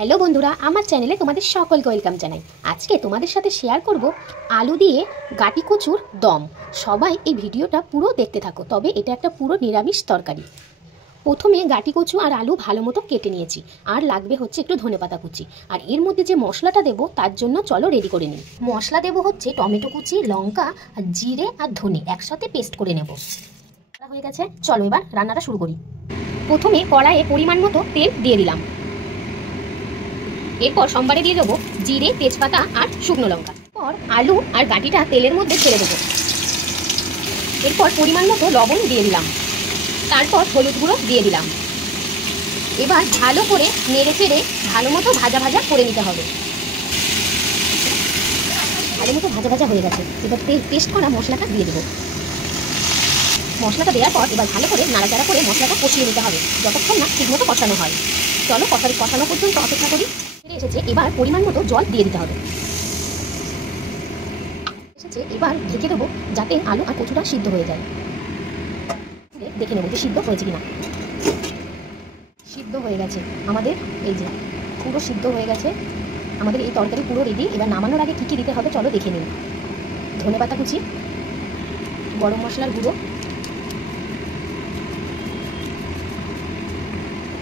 Hello বন্ধুরা, আমার চ্যানেলে তোমাদের সকলকে ওয়েলকাম জানাই। আজকে তোমাদের সাথে শেয়ার করব আলু দিয়ে গাটি কচুর দম। সবাই এই ভিডিওটা পুরো দেখতে থাকো, তবে এটা একটা পুরো নিরামিষ তরকারি। প্রথমে গাটি কচু আর আলু ভালো মতো কেটে নিয়েছি, আর লাগবে হচ্ছে একটু ধনেপাতা কুচি। আর এর মধ্যে যে মশলাটা দেবো তার জন্য চলো রেডি করে নিই। মশলা দেবো হচ্ছে টমেটো কুচি, লঙ্কা আর জিরে আর ধনে একসাথে পেস্ট করে নেব। হয়ে গেছে, চলো এবার রান্নাটা শুরু করি। প্রথমে কড়াইয়ে পরিমাণ মতো তেল দিয়ে দিলাম। এরপর সম্বারে দিয়ে দেবো জিরে, তেজপাতা আর শুকনো লঙ্কা। পর আলু আর গাটিটা তেলের মধ্যে ছেড়ে দেবো। এরপর পরিমাণ মতো লবণ দিয়ে দিলাম, তারপর হলুদ গুঁড়ো দিয়ে দিলাম। এবার ভালো করে নেড়ে চেড়ে ভালো মতো ভাজা ভাজা করে নিতে হবে। ভালো মতো ভাজা ভাজা হয়ে গেছে, এবার পেস্ট করা মশলাটা দিয়ে দেবো। মশলাটা দেওয়ার পর এবার ভালো করে নাড়াচাড়া করে মশলাটা কষিয়ে নিতে হবে যতক্ষণ না ঠিকমতো কষানো হয়। চলো কষানো পর্যন্ত অপেক্ষা করি। এসেছে, এবার পরিমাণ মতো জল দিয়ে দিতে হবে। এসেছে, এবার ঢেকে দেবো যাতে আলু আর কচুটা সিদ্ধ হয়ে যায়। দেখে নেবো যে সিদ্ধ হয়েছে কিনা। সিদ্ধ হয়ে গেছে আমাদের, এই যে পুরো সিদ্ধ হয়ে গেছে আমাদের এই তরকারি পুরো রেডি। এবার নামানোর আগে কী কী দিতে হবে চলো দেখে নিন। ধনেপাতা কুচি, গরম মশলার গুঁড়ো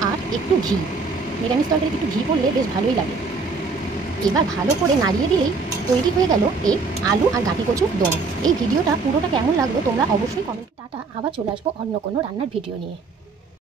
আর একটু ঘি। নিরামিষ তরকারি একটু ঘি পড়লে বেশ ভালোই লাগে। এবার ভালো করে নাড়িয়ে দিলেই তৈরি হয়ে গেল এই আলু আর গাটি কচুর দম। এই ভিডিওটা পুরোটা কেমন লাগলো তোমরা অবশ্যই কমেন্টে। টাটা, আবার চলে আসবো অন্য কোনো রান্নার ভিডিও নিয়ে।